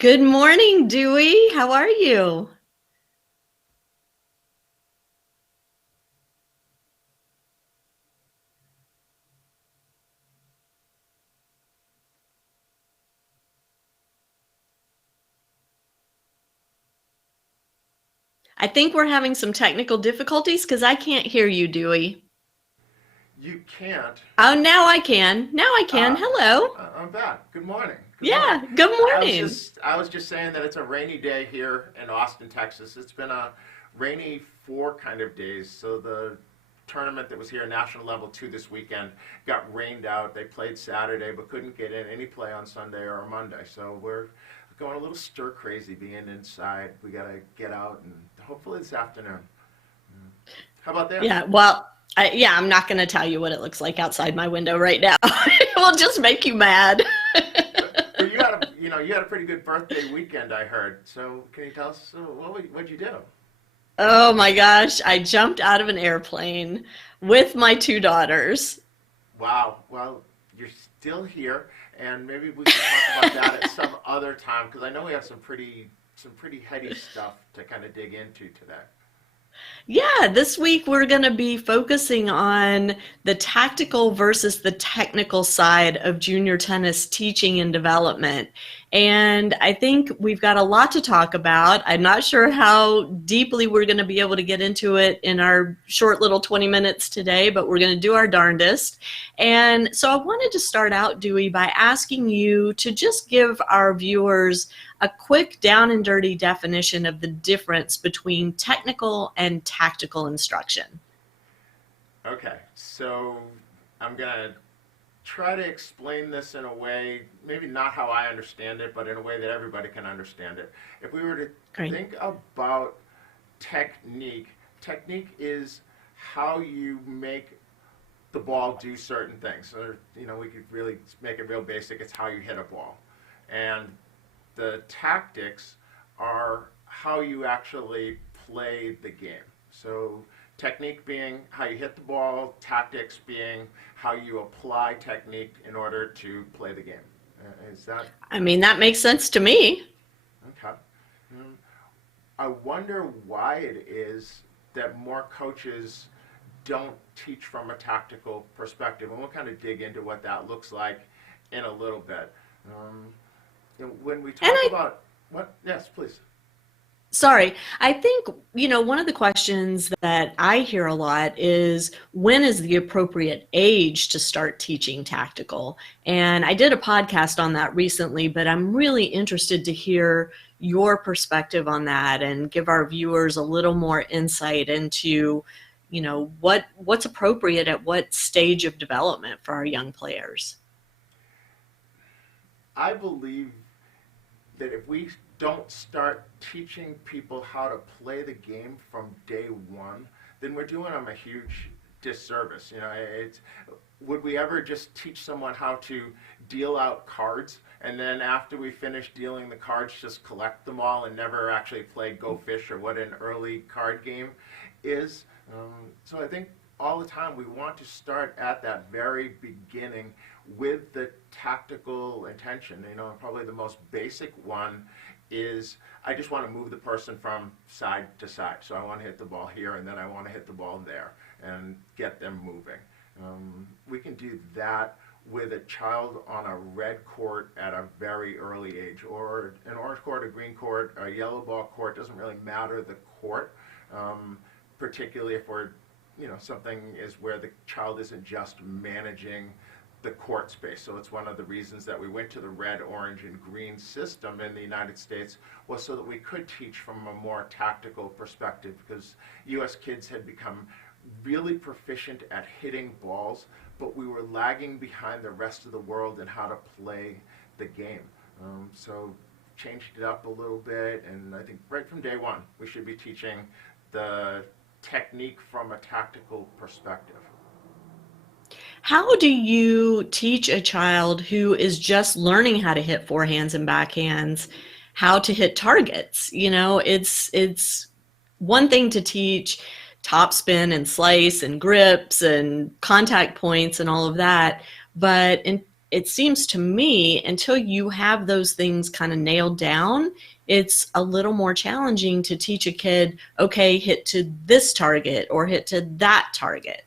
Good morning, Dewey. How are you? I think we're having some technical difficulties because I can't hear you, Dewey. You can't. Oh, now I can. Now I can. Ah, Hello. I'm back. Good morning. Good morning. Yeah, good I was morning. just I was just saying that it's a rainy day here in Austin, Texas. It's been a rainy four kind of days. So the tournament that was here, national level two this weekend, got rained out. They played Saturday but couldn't get in any play on Sunday or Monday. So we're going a little stir crazy being inside. We gotta get out and hopefully this afternoon. How about there? Yeah, well, I'm not going to tell you what it looks like outside my window right now. It will just make you mad. But you had a pretty good birthday weekend, I heard. So can you tell us what'd you do? Oh my gosh, I jumped out of an airplane with my two daughters. Wow. Well, you're still here, and maybe we can talk about that at some other time because I know we have some pretty heady stuff to kind of dig into today. Yeah, this week we're going to be focusing on the tactical versus the technical side of junior tennis teaching and development. And I think we've got a lot to talk about. I'm not sure how deeply we're going to be able to get into it in our short little 20 minutes today, but we're going to do our darndest. And so I wanted to start out, Dewey, by asking you to just give our viewers a quick down and dirty definition of the difference between technical and tactical instruction. Okay, so I'm gonna try to explain this in a way, maybe not how I understand it, but in a way that everybody can understand it. If we were to Great. think about technique, technique is how you make the ball do certain things. So, we could really make it real basic. It's how you hit a ball. And the tactics are how you actually play the game. So technique being how you hit the ball, tactics being how you apply technique in order to play the game. Is that I mean, that makes sense to me. okay? Mm, I wonder why it is that more coaches don't teach from a tactical perspective, and we'll kind of dig into what that looks like in a little bit. Um, when we And talk I about what, yes, please. Sorry, I think, one of the questions that I hear a lot is when is the appropriate age to start teaching tactical? And I did a podcast on that recently, but I'm really interested to hear your perspective on that and give our viewers a little more insight into, what's appropriate at what stage of development for our young players. I believe that if we don't start teaching people how to play the game from day one, then we're doing them a huge disservice. Would we ever just teach someone how to deal out cards and then after we finish dealing the cards, just collect them all and never actually play Go Fish or what an early card game is? So I think all the time we want to start at that very beginning with the tactical intention. Probably the most basic one is I just want to move the person from side to side. So I want to hit the ball here and then I want to hit the ball there and get them moving. We can do that with a child on a red court at a very early age, or an orange court, a green court, a yellow ball court. Doesn't really matter the court, particularly if something is where the child isn't just managing the court space. So it's one of the reasons that we went to the red, orange, and green system in the United States, was so that we could teach from a more tactical perspective, because U.S. kids had become really proficient at hitting balls, but we were lagging behind the rest of the world in how to play the game. So changed it up a little bit, and I think right from day one we should be teaching the technique from a tactical perspective. How do you teach a child who is just learning how to hit forehands and backhands how to hit targets? It's one thing to teach topspin and slice and grips and contact points and all of that, but it seems to me, until you have those things kind of nailed down, it's a little more challenging to teach a kid, okay, hit to this target or hit to that target.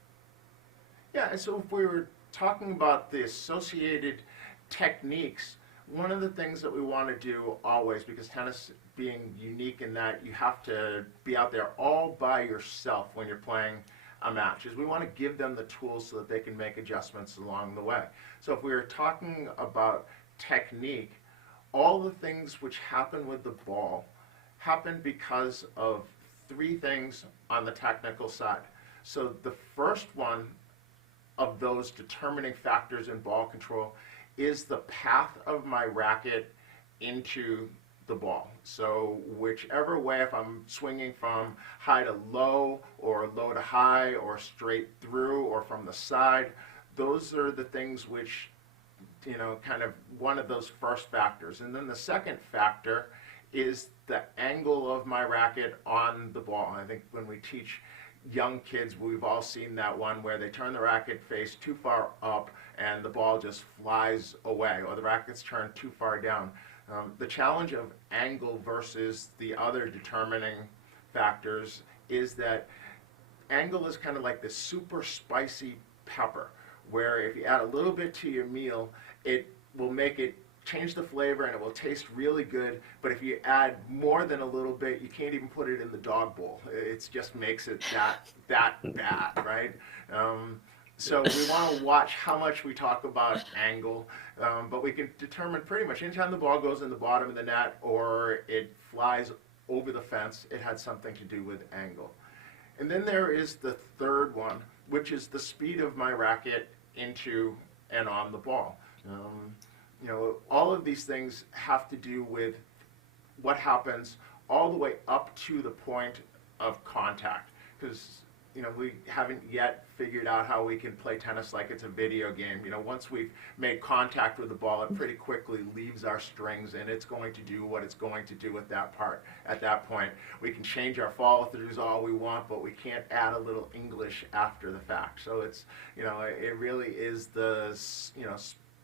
Yeah, and so if we were talking about the associated techniques, one of the things that we want to do always, because tennis being unique in that you have to be out there all by yourself when you're playing a match, is we want to give them the tools so that they can make adjustments along the way. So if we were talking about technique, all the things which happen with the ball happen because of three things on the technical side. So the first one of those determining factors in ball control is the path of my racket into the ball. So whichever way, if I'm swinging from high to low or low to high or straight through or from the side, those are the things which, kind of one of those first factors. And then the second factor is the angle of my racket on the ball. I think when we teach young kids, we've all seen that one where they turn the racket face too far up and the ball just flies away, or the racket's turned too far down. The challenge of angle versus the other determining factors is that angle is kind of like this super spicy pepper, where if you add a little bit to your meal, it will make it change the flavor and it will taste really good. But if you add more than a little bit, you can't even put it in the dog bowl. It just makes it that bad, right? So we want to watch how much we talk about angle, but we can determine pretty much anytime the ball goes in the bottom of the net or it flies over the fence, it had something to do with angle. And then there is the third one, which is the speed of my racket into and on the ball. All of these things have to do with what happens all the way up to the point of contact, because we haven't yet figured out how we can play tennis like it's a video game. Once we've made contact with the ball, it pretty quickly leaves our strings, and it's going to do what it's going to do at that point. We can change our follow-throughs all we want, but we can't add a little English after the fact. So it's, it really is the,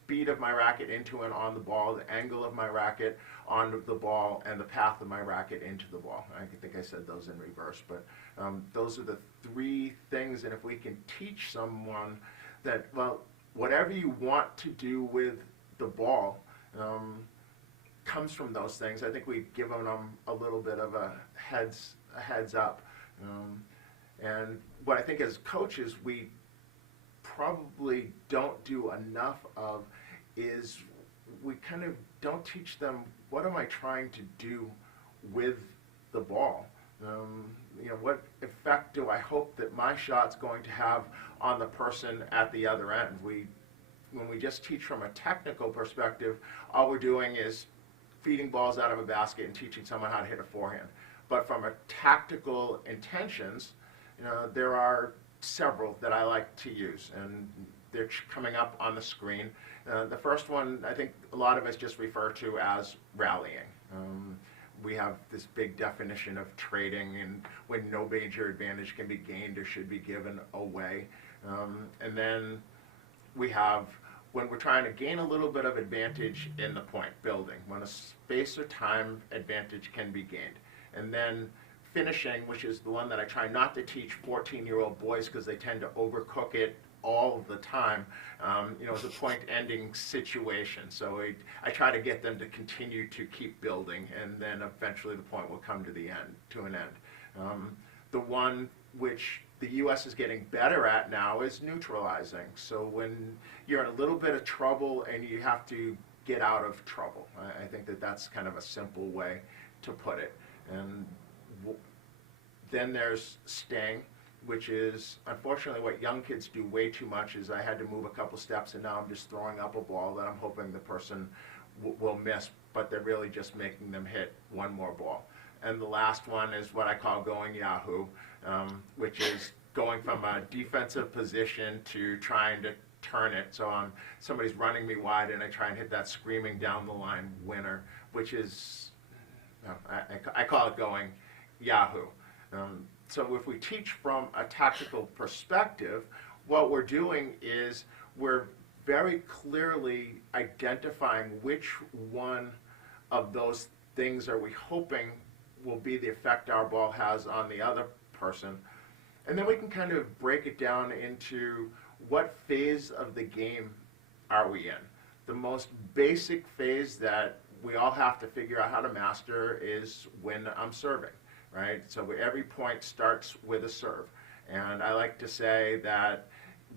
speed of my racket into and on the ball, the angle of my racket on the ball, and the path of my racket into the ball. I think I said those in reverse, but those are the three things. And if we can teach someone that, well, whatever you want to do with the ball comes from those things, I think we've given them a little bit of a heads up. And what I think as coaches we probably don't do enough of is we kind of don't teach them, what am I trying to do with the ball? What effect do I hope that my shot's going to have on the person at the other end? When we just teach from a technical perspective, all we're doing is feeding balls out of a basket and teaching someone how to hit a forehand. But from a tactical intentions, there are several that I like to use, and they're coming up on the screen. The first one, I think a lot of us just refer to as rallying. We have this big definition of trading, and when no major advantage can be gained or should be given away. And then we have when we're trying to gain a little bit of advantage in the point building, when a space or time advantage can be gained. And then finishing, which is the one that I try not to teach 14-year-old boys because they tend to overcook it all the time, is a point-ending situation. So I try to get them to continue to keep building, and then eventually the point will come to an end. The one which the U.S. is getting better at now is neutralizing. So when you're in a little bit of trouble and you have to get out of trouble, I think that's kind of a simple way to put it. And then there's staying, which is unfortunately what young kids do way too much. Is I had to move a couple steps and now I'm just throwing up a ball that I'm hoping the person will miss, but they're really just making them hit one more ball. And the last one is what I call going Yahoo, which is going from a defensive position to trying to turn it. So somebody's running me wide and I try and hit that screaming down the line winner, which is, I call it going Yahoo. So if we teach from a tactical perspective, what we're doing is we're very clearly identifying which one of those things are we hoping will be the effect our ball has on the other person. And then we can kind of break it down into what phase of the game are we in. The most basic phase that we all have to figure out how to master is when I'm serving, right? So every point starts with a serve. And I like to say that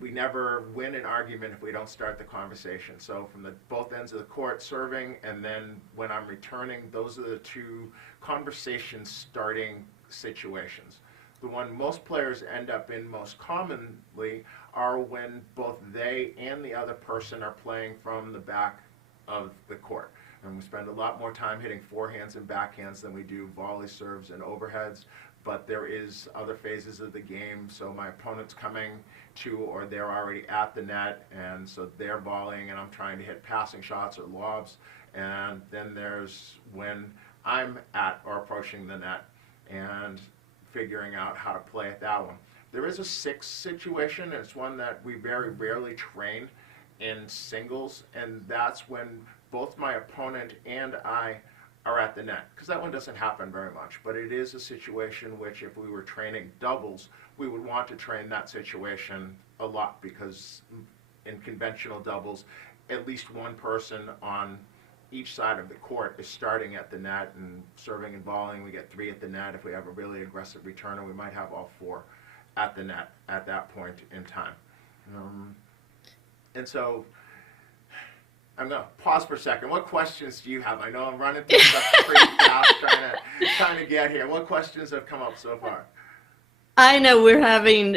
we never win an argument if we don't start the conversation. So from both ends of the court, serving, and then when I'm returning, those are the two conversation starting situations. The one most players end up in most commonly are when both they and the other person are playing from the back of the court. And we spend a lot more time hitting forehands and backhands than we do volley serves and overheads. But there is other phases of the game, so my opponent's coming to, or they're already at the net, and so they're volleying and I'm trying to hit passing shots or lobs. And then there's when I'm at or approaching the net and figuring out how to play at that one. There is a sixth situation, and it's one that we very rarely train in singles, and that's when both my opponent and I are at the net, because that one doesn't happen very much, but it is a situation which if we were training doubles, we would want to train that situation a lot, because in conventional doubles, at least one person on each side of the court is starting at the net and serving and volleying. We get 3 at the net. If we have a really aggressive returner, we might have all 4 at the net at that point in time. And so I'm going to pause for a second. What questions do you have? I know I'm running through stuff pretty fast trying to get here. What questions have come up so far? I know we're having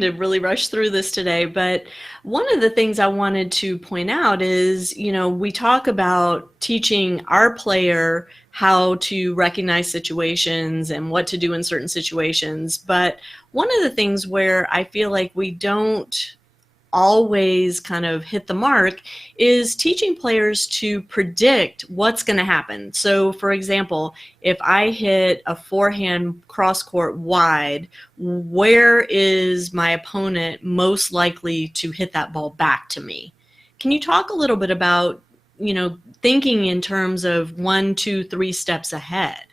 to really rush through this today, but one of the things I wanted to point out is, we talk about teaching our player how to recognize situations and what to do in certain situations, but one of the things where I feel like we don't always kind of hit the mark is teaching players to predict what's going to happen. So for example, if I hit a forehand cross court wide, where is my opponent most likely to hit that ball back to me? Can you talk a little bit about, thinking in terms of 1, 2, 3 steps ahead?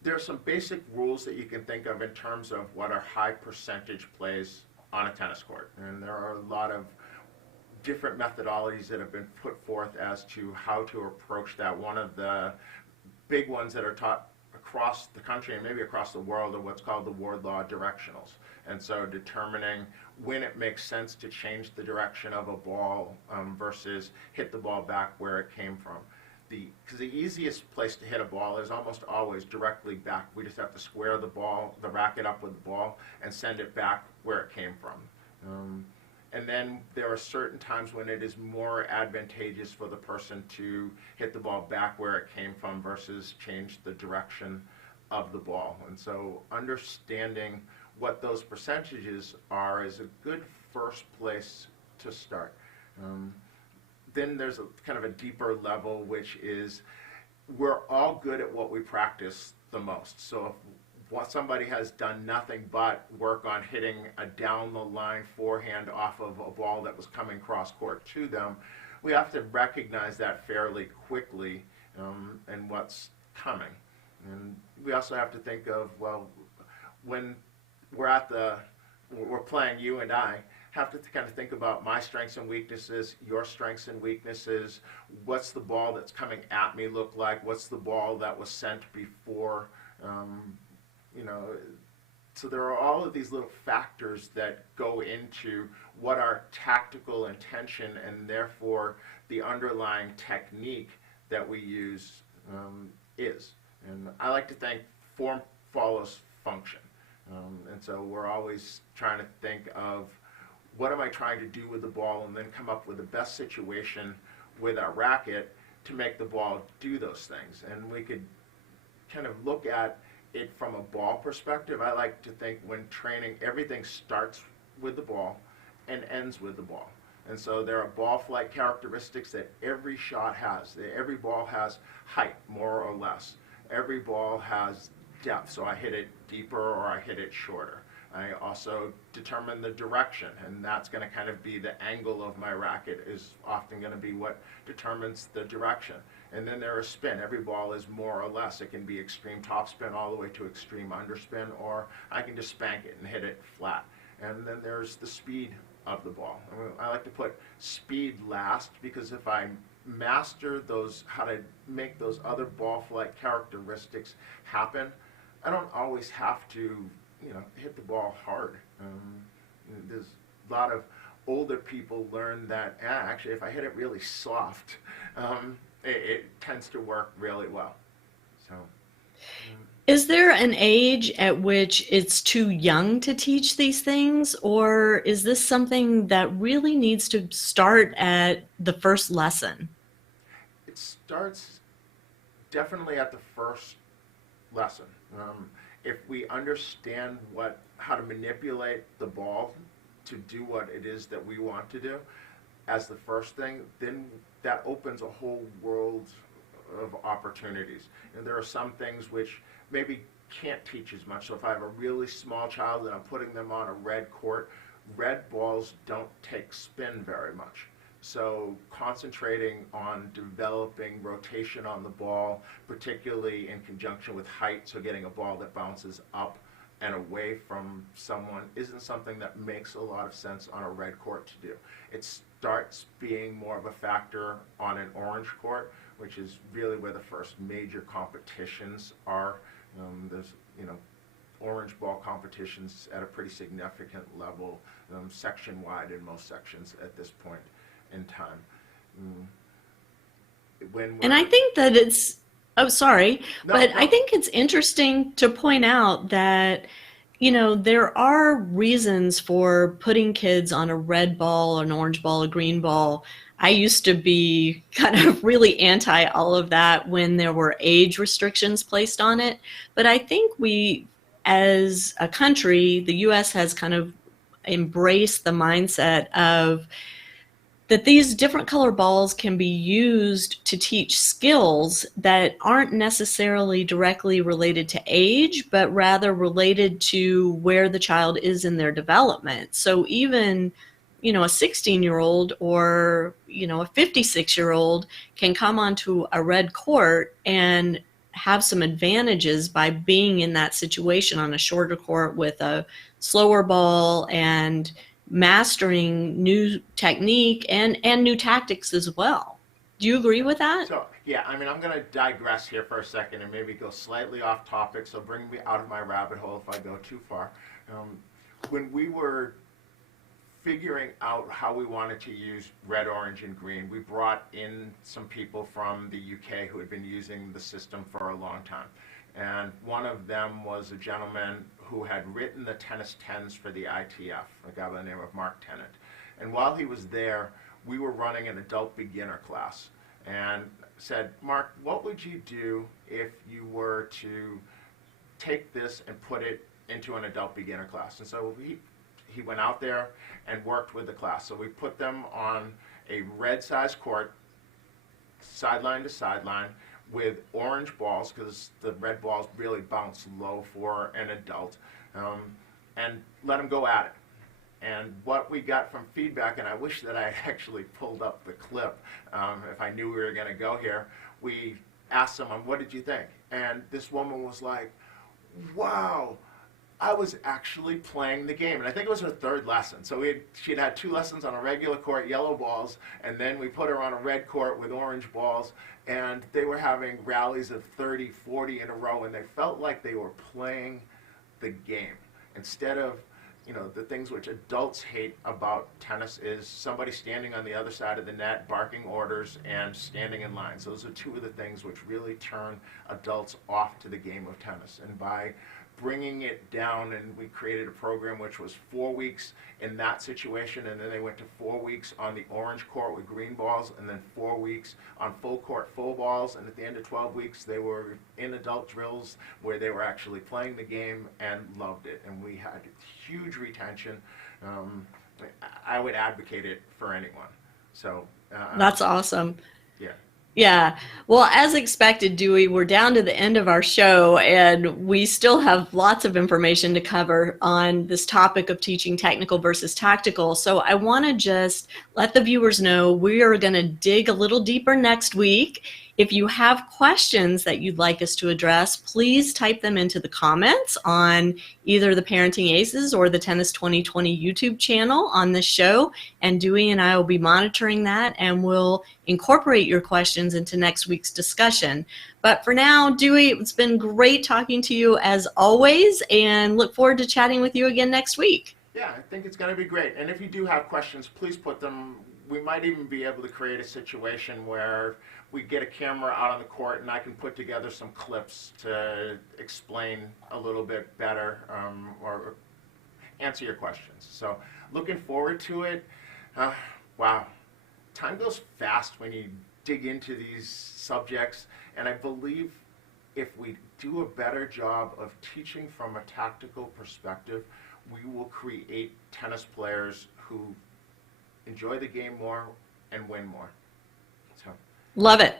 There are some basic rules that you can think of in terms of what are high percentage plays on a tennis court. And there are a lot of different methodologies that have been put forth as to how to approach that. One of the big ones that are taught across the country and maybe across the world are what's called the Ward-Law directionals. And so determining when it makes sense to change the direction of a ball versus hit the ball back where it came from. Because the easiest place to hit a ball is almost always directly back. We just have to square the racket up with the ball, and send it back where it came from. And then there are certain times when it is more advantageous for the person to hit the ball back where it came from versus change the direction of the ball. And so understanding what those percentages are is a good first place to start. Then there's a kind of a deeper level, which is we're all good at what we practice the most. So if somebody has done nothing but work on hitting a down the line forehand off of a ball that was coming cross court to them, we have to recognize that fairly quickly and what's coming. And we also have to think of, well, when we're playing, you and I have to kind of think about my strengths and weaknesses, your strengths and weaknesses. What's the ball that's coming at me look like? What's the ball that was sent before? So there are all of these little factors that go into what our tactical intention and therefore the underlying technique that we use is. And I like to think form follows function. And so we're always trying to think of what am I trying to do with the ball, and then come up with the best situation with our racket to make the ball do those things. And we could kind of look at it from a ball perspective. I like to think when training, everything starts with the ball and ends with the ball. And so there are ball flight characteristics that every shot has. Every ball has height, more or less. Every ball has depth, so I hit it deeper or I hit it shorter. I also determine the direction, and that's going to kind of be the angle of my racket is often going to be what determines the direction. And then there is spin. Every ball is more or less. It can be extreme topspin all the way to extreme underspin, or I can just spank it and hit it flat. And then there's the speed of the ball. I like to put speed last, because if I master those, how to make those other ball flight characteristics happen, I don't always have to, hit the ball hard. There's a lot of older people learn that actually if I hit it really soft, it tends to work really well. So. Is there an age at which it's too young to teach these things, or is this something that really needs to start at the first lesson? It starts definitely at the first lesson. If we understand how to manipulate the ball to do what it is that we want to do as the first thing, then that opens a whole world of opportunities. And there are some things which maybe can't teach as much. So if I have a really small child and I'm putting them on a red court, red balls don't take spin very much. So concentrating on developing rotation on the ball, particularly in conjunction with height, so getting a ball that bounces up and away from someone, isn't something that makes a lot of sense on a red court to do. It starts being more of a factor on an orange court, which is really where the first major competitions are. There's, orange ball competitions at a pretty significant level, section-wide in most sections at this point in time. And I think that I think it's interesting to point out that, there are reasons for putting kids on a red ball, an orange ball, a green ball. I used to be kind of really anti all of that when there were age restrictions placed on it. But I think we, as a country, the US has kind of embraced the mindset of that these different color balls can be used to teach skills that aren't necessarily directly related to age, but rather related to where the child is in their development. So even, a 16-year-old or, a 56-year-old can come onto a red court and have some advantages by being in that situation on a shorter court with a slower ball and mastering new technique and new tactics as well. Do you agree with that? So, yeah, I'm going to digress here for a second and maybe go slightly off topic, so bring me out of my rabbit hole if I go too far. When we were figuring out how we wanted to use red, orange, and green, we brought in some people from the UK who had been using the system for a long time. And one of them was a gentleman who had written the tennis 10s for the ITF, a guy by the name of Mark Tennant. And while he was there, we were running an adult beginner class, and said, Mark, what would you do if you were to take this and put it into an adult beginner class? And so he went out there and worked with the class. So we put them on a red size court, sideline to sideline, with orange balls, because the red balls really bounce low for an adult, and let them go at it. And what we got from feedback, and I wish that I had actually pulled up the clip if I knew we were going to go here, we asked someone, what did you think? And this woman was like, wow, I was actually playing the game. And I think it was her third lesson. So she'd had 2 lessons on a regular court, yellow balls, and then we put her on a red court with orange balls, and they were having rallies of 30, 40 in a row, and they felt like they were playing the game. Instead of, the things which adults hate about tennis is somebody standing on the other side of the net, barking orders, and standing in lines. Those are 2 of the things which really turn adults off to the game of tennis. And by bringing it down, and we created a program which was 4 weeks in that situation, and then they went to 4 weeks on the orange court with green balls, and then 4 weeks on full court full balls, and at the end of 12 weeks they were in adult drills where they were actually playing the game and loved it, and we had huge retention. I would advocate it for anyone. So that's awesome. Yeah. Yeah. Well, as expected, Dewey, we're down to the end of our show, and we still have lots of information to cover on this topic of teaching technical versus tactical. So I want to just let the viewers know we are going to dig a little deeper next week. If you have questions that you'd like us to address, please type them into the comments on either the Parenting Aces or the Tennis 2020 YouTube channel on this show, and Dewey and I will be monitoring that, and we'll incorporate your questions into next week's discussion. But for now, Dewey, it's been great talking to you as always, and look forward to chatting with you again next week. Yeah, I think it's going to be great. And if you do have questions, please put them. We might even be able to create a situation where we get a camera out on the court and I can put together some clips to explain a little bit better or answer your questions. So looking forward to it. Wow, time goes fast when you dig into these subjects, and I believe if we do a better job of teaching from a tactical perspective, we will create tennis players who enjoy the game more and win more. So, love it.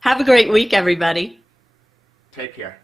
Have a great week, everybody. Take care.